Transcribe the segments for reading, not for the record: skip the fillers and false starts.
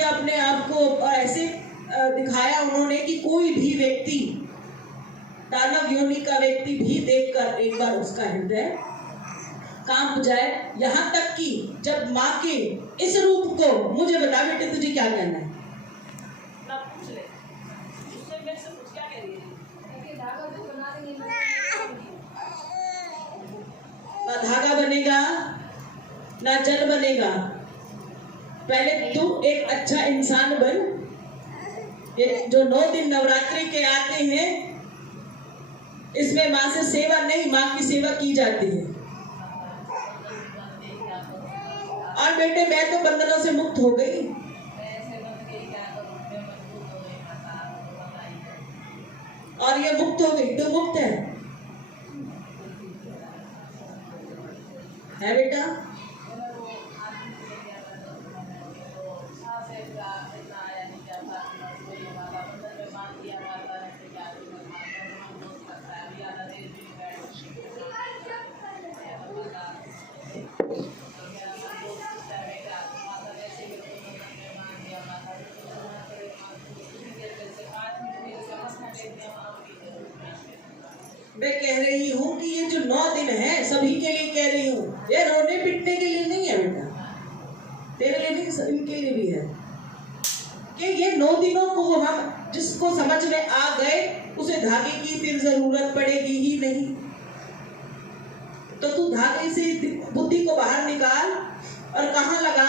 अपने आप को ऐसे दिखाया उन्होंने कि कोई भी व्यक्ति, दानव योनि का व्यक्ति भी देखकर एक बार उसका हृदय कांप जाए। यहाँ तक कि जब माँ के इस रूप को, मुझे बता बेटे तुझे क्या कहना है, ना पूछ ले, उससे मेरे से पूछ क्या कह रही है। ना धागा बनेगा ना जल बनेगा, पहले तू एक अच्छा इंसान बन। ये जो 9 दिन नवरात्रि के आते हैं, इसमें माँ से सेवा नहीं, माँ की सेवा की जाती है। और बेटे मैं तो बंधनों से मुक्त हो गई, और ये मुक्त हो गई, तो मुक्त है बेटा। मैं कह रही हूँ कि ये जो 9 दिन है सभी के लिए कह रही हूँ, ये रोने पिटने के लिए नहीं है बेटा, तेरे लिए नहीं, सभी के लिए भी है कि ये 9 दिनों को हम जिसको समझ में आ गए उसे धागे की फिर जरूरत पड़ेगी ही नहीं। तो तू धागे से बुद्धि को बाहर निकाल और कहाँ लगा,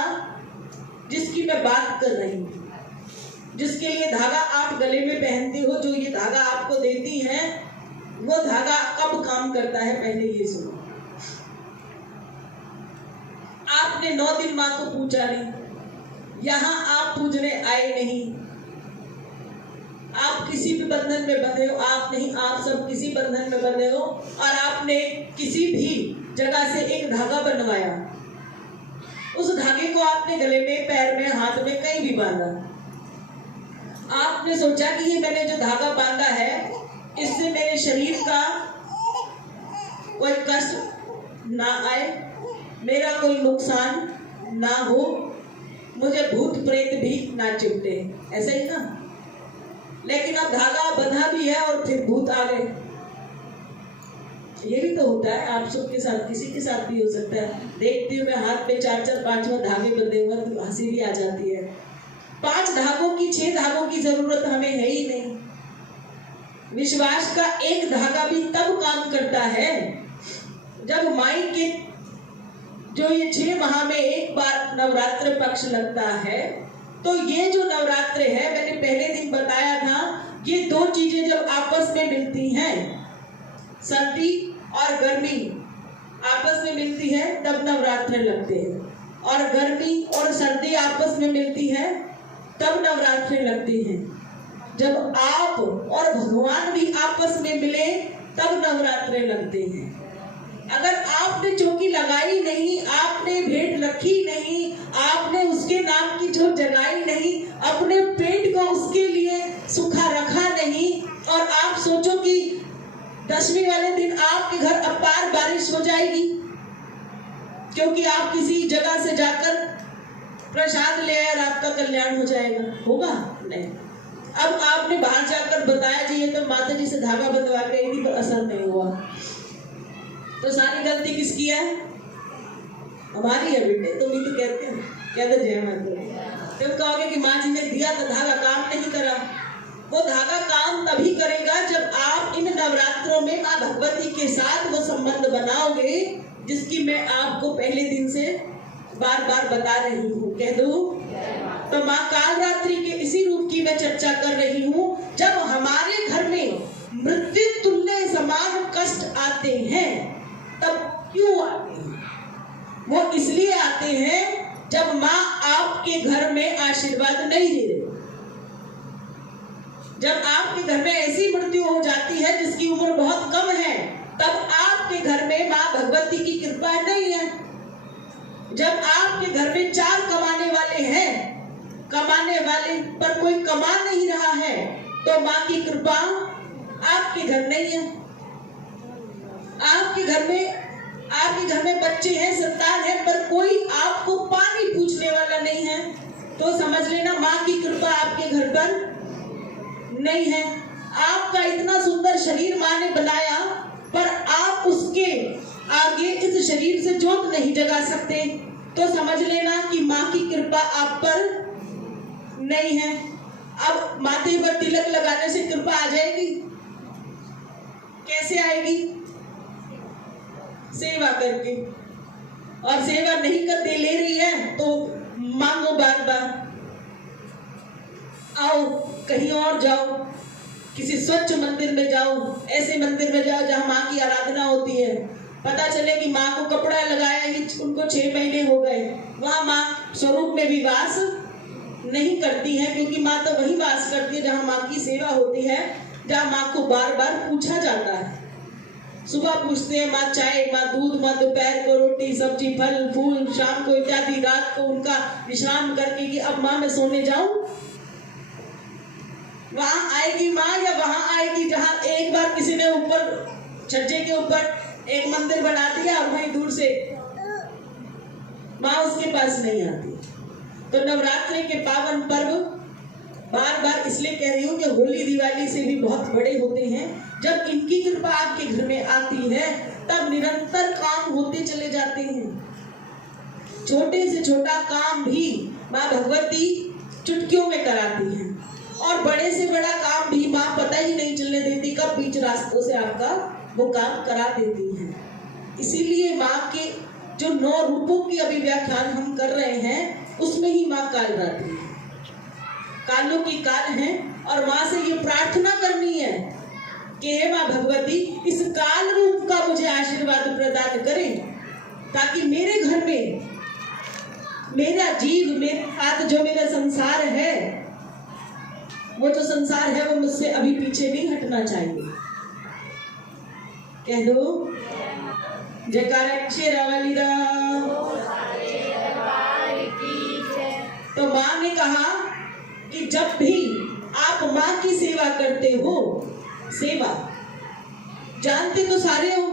जिसकी मैं बात कर रही हूँ, जिसके लिए धागा आप गले में पहनते हो, जो ये धागा आपको देती है, वो धागा कब काम करता है पहले ये सुनो। आपने 9 दिन माँ को पूछा नहीं, यहाँ आप पूजने आए नहीं, आप किसी भी बंधन में बंधे हो, आप नहीं, आप सब किसी बंधन में बंधे हो, और आपने किसी भी जगह से एक धागा बनवाया, उस धागे को आपने गले में, पैर में, हाथ में कहीं भी बांधा। आपने सोचा कि ये मैंने जो धागा बांधा है इससे मेरे शरीर का कोई कष्ट ना आए, मेरा कोई नुकसान ना हो, मुझे भूत प्रेत भी ना चिपटे, ऐसा ही ना। लेकिन अब धागा बंधा भी है और फिर भूत आ गए, ये भी तो होता है आप सबके साथ, किसी के साथ भी हो सकता है। देखती हूँ मैं हाथ पे 4-4, 5 धागे बंधे हुए, तो हंसी भी आ जाती है। 5 धागों की, 6 धागों की जरूरत हमें है ही नहीं। विश्वास का एक धागा भी तब काम करता है जब माई के जो ये 6 माह में एक बार नवरात्र पक्ष लगता है। तो ये जो नवरात्र है, मैंने पहले दिन बताया था, ये 2 चीजें जब आपस में मिलती हैं, सर्दी और गर्मी आपस में मिलती है तब नवरात्र लगते हैं, और गर्मी और सर्दी आपस में मिलती है तब नवरात्र लगते हैं। जब आप और भगवान भी आपस में मिले तब नवरात्रे लगते हैं। अगर आपने चौकी लगाई नहीं, आपने भेंट रखी नहीं, आपने उसके नाम की जो जलाई नहीं, अपने पेट को उसके लिए सूखा रखा नहीं, और आप सोचो कि 10वीं वाले दिन आपके घर अपार बारिश हो जाएगी क्योंकि आप किसी जगह से जाकर प्रसाद ले आए और आपका कल्याण हो जाएगा, होगा नहीं। अब आपने बाहर जाकर बताया जी ये तो माता जी से धागा बंधवा के आई थी पर असर नहीं हुआ, तो सारी गलती किसकी है? हमारी है बेटे। तुम ही तो कहते हैं, कहते जय माता। तुम कहोगे कि माँ जी ने दिया तो धागा काम नहीं करा। वो धागा काम तभी करेगा जब आप इन नवरात्रों में माँ भगवती के साथ वो संबंध बनाओगे, जिसकी मैं आपको पहले दिन से बार बार बता रही हूँ। कह दो तो माँ कालरात्रि के इसी रूप की मैं चर्चा कर रही हूँ। जब हमारे घर में मृत्यु तुल्य समान कष्ट आते हैं, तब क्यों आते हैं? वो इसलिए आते हैं जब माँ आपके घर में आशीर्वाद नहीं दे रही। जब आपके घर में ऐसी मृत्यु हो जाती है जिसकी उम्र बहुत कम है, तब आपके घर में माँ भगवती की कृपा नहीं है। जब आपके घर में 4 कमाने वाले हैं, कमाने वाले पर कोई कमा नहीं रहा है, तो माँ की कृपा आपके घर नहीं है। आपके घर में बच्चे हैं, संतान है, पर कोई आपको पानी पूछने वाला नहीं है, तो समझ लेना माँ की कृपा आपके घर पर नहीं है। आपका इतना सुंदर शरीर माँ ने बनाया, पर आप उसके आगे इस शरीर से ज्योत नहीं जगा सकते, तो समझ लेना कि माँ की कृपा आप पर नहीं है। अब माथे पर तिलक लगाने से कृपा आ जाएगी? कैसे आएगी? सेवा करके। और सेवा नहीं करते ले रही है तो मांगो बार बार, आओ कहीं और जाओ, किसी स्वच्छ मंदिर में जाओ, ऐसे मंदिर में जाओ जहां माँ की आराधना होती है। पता चले कि माँ को कपड़ा लगाया ही उनको 6 महीने हो गए, वहां माँ स्वरूप में भी वास नहीं करती है, क्योंकि माँ तो वही वास करती है जहां माँ की सेवा होती है, जहां माँ को बार बार पूछा जाता है। सुबह पूछते हैं माँ चाय, माँ दूध, माँ दोपहर को रोटी सब्जी फल फूल, शाम को इत्यादि, रात को उनका विश्राम करके कि अब माँ मैं सोने जाऊं। वहां आएगी माँ या वहां आएगी जहां एक बार किसी ने ऊपर छज्जे के ऊपर एक मंदिर बना दिया और वहीं दूर से माँ उसके पास नहीं आती। तो नवरात्रि के पावन पर्व बार बार इसलिए कह रही हूँ कि होली दिवाली से भी बहुत बड़े होते हैं। जब इनकी कृपा आपके घर में आती है तब निरंतर काम होते चले जाते हैं। छोटे से छोटा काम भी माँ भगवती चुटकियों में कराती हैं, और बड़े से बड़ा काम भी माँ पता ही नहीं चलने देती कब बीच रास्तों से आपका वो काम करा देती हैं। इसीलिए माँ के जो 9 रूपों की अभी व्याख्यान हम कर रहे हैं उसमें ही माँ कालरात्रि है, कालों की काल है। और माँ से ये प्रार्थना करनी है कि हे माँ भगवती इस काल रूप का मुझे आशीर्वाद प्रदान करें, ताकि मेरे घर में मेरा जीव, मेरे साथ जो मेरा संसार है, वो जो संसार है वो मुझसे अभी पीछे नहीं हटना चाहिए। कह दो जयकारा शेरा वाली दा। तो माँ ने कहा कि जब भी आप माँ की सेवा करते हो, सेवा जानते तो सारे हो,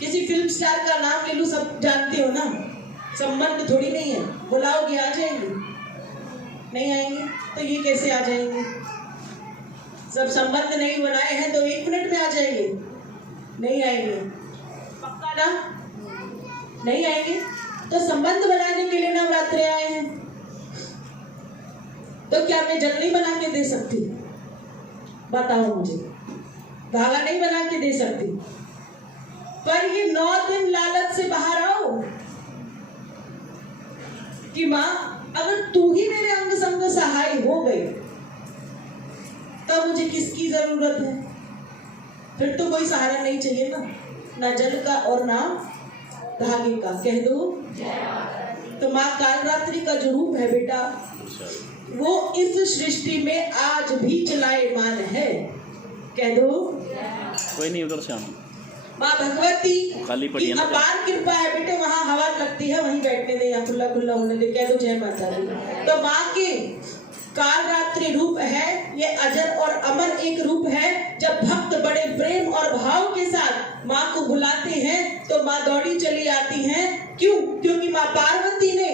किसी फिल्म स्टार का नाम ले लो सब जानते हो ना, संबंध थोड़ी नहीं है, बुलाओगे आ जाएंगे? नहीं आएंगे। तो ये कैसे आ जाएंगे? सब संबंध नहीं बनाए हैं तो 1 मिनट में आ जाएंगे? नहीं आएंगे। पक्का ना? नहीं आएंगे। तो संबंध बनाने के लिए नवरात्रे आए हैं। तो क्या मैं जल नहीं बना के दे सकती? बताओ मुझे, धागा नहीं बना के दे सकती? पर ये 9 दिन लालच से बाहर आओ कि माँ अगर तू ही मेरे अंग संग सहाय हो गई तब मुझे किसकी जरूरत है? फिर तो कोई सहारा नहीं चाहिए ना जल का और ना धागे का। कह दो तो माँ कालरात्रि का जो रूप है बेटा, वो इस सृष्टि में आज भी चलायमान है। कह दो कोई नहीं, उधर से आना। माँ भगवती की ना अपार कृपा है बेटे, वहाँ हवा लगती है वहीं बैठने दे, यहाँ खुला खुला होने दे। कह दो जय माता दी। तो माँ के कालरात्रि रूप है, ये अजर और अमर एक रूप है। जब भक्त बड़े प्रेम और भाव के साथ माँ को बुलाते हैं तो माँ दौड़ी चली आती हैं। क्यों? क्योंकि माँ पार्वती ने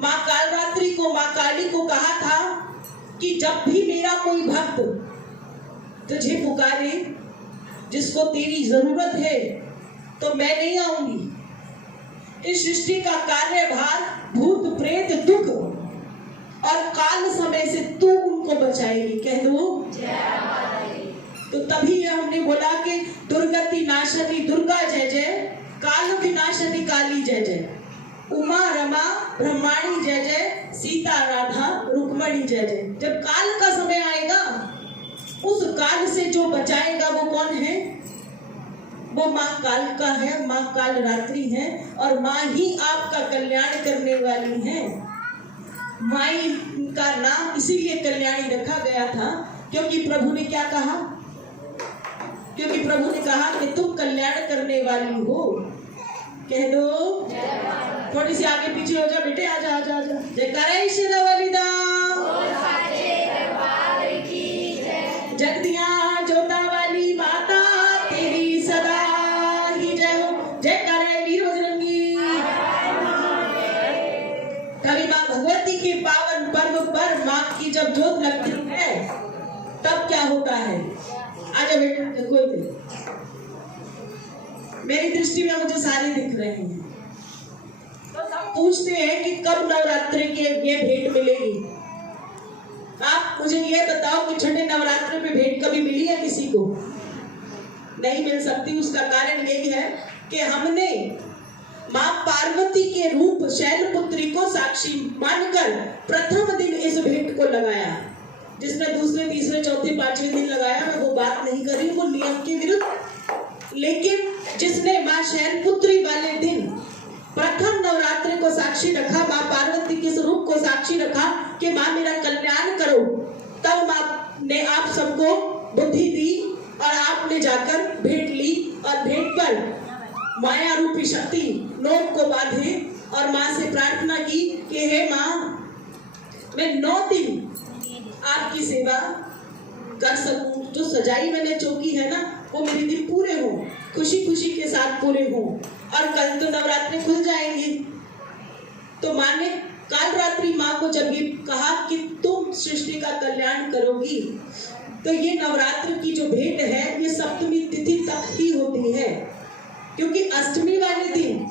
माँ कालरात्रि को, माँ काली को कहा था कि जब भी मेरा कोई भक्त तुझे पुकारे, जिसको तेरी जरूरत है, तो मैं नहीं आऊंगी। इस सृष्टि का कार्यभार भूत प्रेत दुख और काल समय से तू उनको बचाएगी। कह दो तो तभी हमने बोला कि दुर्गति नाशनी दुर्गा जय जय, काल विनाशनी काली जय जय, उमा रमा ब्रह्माणी जय जय, सीता राधा रुक्मणी जय जय। जब काल का समय आएगा, उस काल से जो बचाएगा वो कौन है? वो माँ काल का है, माँ कालरात्रि है। और माँ ही आपका कल्याण करने वाली है। माई का नाम इसीलिए कल्याणी रखा गया था, क्योंकि प्रभु ने क्या कहा? क्योंकि प्रभु ने कहा कि तुम कल्याण करने वाली हो। कह दो थोड़ी सी आगे पीछे हो जा बेटे, आजा आजा आजा। जयकारा शेरा वाली दा, जगदिया जोता वाली माता तेरी सदा ही जय हो। जयकारा वीर बजरंगी। तभी भगवती के पावन पर्व पर माँ की जब जोत लगती है तब क्या होता है? आजा बेटा, कोई नहीं, मेरी दृष्टि में मुझे सारे दिख रहे हैं। तो सब पूछते हैं कि कब नवरात्रि की ये भेंट मिलेगी। आप मुझे ये बताओ कि छठे नवरात्रि पे भेंट कभी मिली है किसी को? नहीं मिल सकती। उसका कारण यही है कि हमने माँ पार्वती के रूप शैलपुत्री को साक्षी मानकर प्रथम दिन इस भेंट को लगाया। जिसने दूसरे तीसरे चौथे पांचवें दिन लगाया, मैं वो बात नहीं कर रही हूँ, वो नियम के विरुद्ध। लेकिन जिसने माँ शैलपुत्री वाले दिन प्रथम नवरात्रि को साक्षी रखा, माँ पार्वती के स्वरूप को साक्षी रखा कि माँ मेरा कल्याण करो, तब माँ ने आप सबको बुद्धि दी और आपने जाकर भेंट ली और भेंट पर माया रूपी शक्ति नोक को बांधे और माँ से प्रार्थना की कि हे माँ, मैं 9 दिन आपकी सेवा कर सकूं। जो सजाई मैंने चौकी है ना, वो मेरे दिन पूरे हों, खुशी खुशी के साथ पूरे हों। और कल तो नवरात्रि खुल जाएंगी। तो माँ ने काल रात्रि माँ को जब ये कहा कि तुम सृष्टि का कल्याण करोगी, तो ये नवरात्र की जो भेंट है ये सप्तमी तिथि तक ही होती है, क्योंकि अष्टमी वाले दिन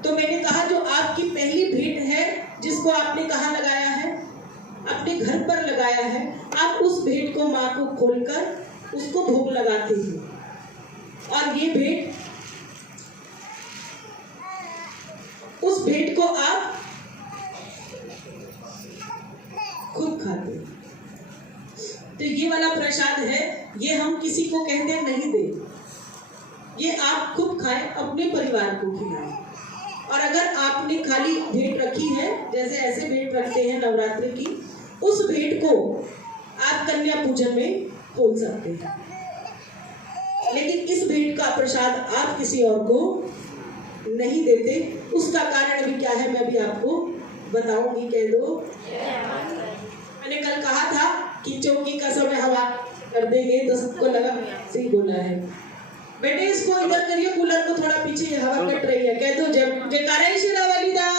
तो मैंने कहा जो आपकी पहली भेंट है, जिसको आपने कहाँ लगाया है? अपने घर पर लगाया है। आप उस भेंट को माँ को खोलकर उसको भोग लगाते हैं और ये भेंट, उस भेंट को आप खुद खाते हैं। तो ये वाला प्रसाद है, ये हम किसी को कहते नहीं दे, ये आप खुद खाएं, अपने परिवार को खिलाएं। और अगर आपने खाली भेंट रखी है, जैसे ऐसे भेंट रखते हैं नवरात्रि की, उस भेंट को आप कन्या पूजन में खोल सकते हैं। लेकिन इस भेंट का प्रसाद आप किसी और को नहीं देते। उसका कारण भी क्या है मैं भी आपको बताऊंगी। कह दो, मैंने कल कहा था कि चौकी का समय हवा कर देंगे, तो सबको लगा सही बोला है। बेटे इसको इधर करिए, कूलर को थोड़ा पीछे, हवा कट रही है। कह दो जयकारा शेरावाली दा,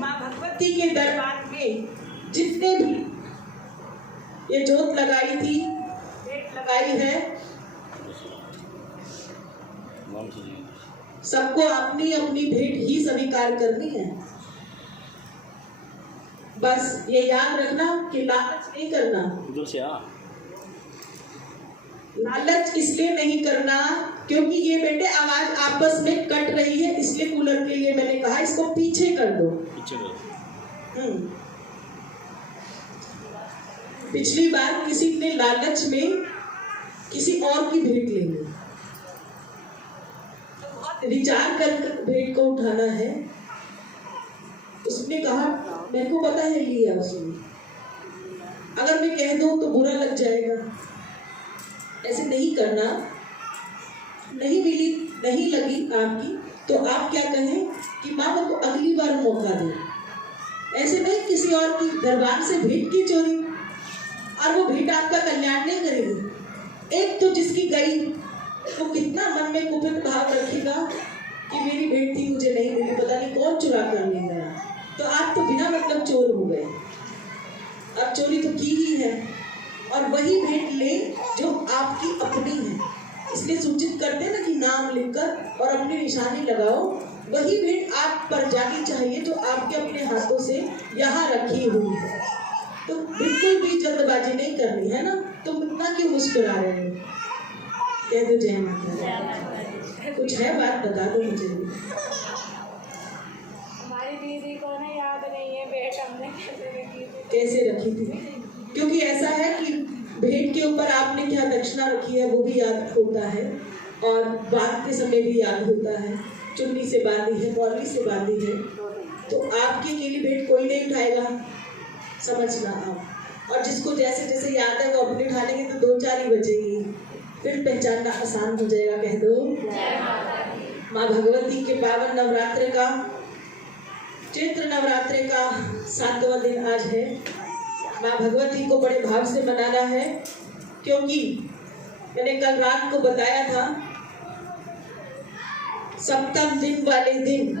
माँ भगवती के दरबार में जितने भी ये जोत लगाई थी, भेंट लगाई है, सबको अपनी अपनी भेंट ही स्वीकार करनी है। बस ये याद रखना कि लालच नहीं करना। लालच इसलिए नहीं करना क्योंकि ये बेटे आवाज आपस में कट रही है, इसलिए कूलर के लिए मैंने कहा इसको पीछे कर दो। पिछली बार किसी ने लालच में किसी और की भेंट ले ली, विचार कर भेंट को उठाना है। उसने कहा मेरे को पता है लिया उसने, अगर मैं कह दूं तो बुरा लग जाएगा। ऐसे नहीं करना। नहीं मिली, नहीं लगी आपकी, तो आप क्या कहें कि माँ को अगली बार मौका दे। ऐसे नहीं किसी और की दरबार से भेंट की चोरी, और वो भेंट आपका कल्याण नहीं करेगी। एक तो जिसकी गई वो कितना मन में कुपित भाव रखेगा कि मेरी भेंट थी, मुझे नहीं मिली, पता नहीं कौन चुरा कर ले गया। तो आप तो बिना मतलब चोर हो गए। अब चोरी तो की ही है, और वही भेंट ले जो आपकी अपनी है। इसलिए सूचित करते ना कि नाम लिखकर और अपनी निशानी लगाओ। वही भेंट आप पर जानी चाहिए जो आपके अपने हाथों से यहाँ रखी हुई है। तो बिल्कुल भी जल्दबाजी नहीं करनी है ना। तुम इतना क्यों मुस्कुरा रहे हो? कह दो जय माता। कुछ है बात बता दो मुझे। हमारी दीदी को ना याद नहीं है भेंट हमने कैसे रखी थी, क्योंकि ऐसा है कि भेंट के ऊपर आपने क्या दक्षिणा रखी है वो भी याद होता है, और बात के समय भी याद होता है। चुन्नी से बांधी है, मौली से बांधी है, तो आपकी अकेली भेंट कोई नहीं उठाएगा, समझना आप। और जिसको जैसे जैसे याद है वो अपने उठा लेंगे तो 2-4 ही बचेगी, फिर पहचानना आसान हो जाएगा। कह दो माँ भगवती के पावन नवरात्र का, चैत्र नवरात्रि का 7वां दिन आज है। माँ भगवती को बड़े भाव से मनाना है, क्योंकि मैंने कल रात को बताया था सप्तम दिन वाले दिन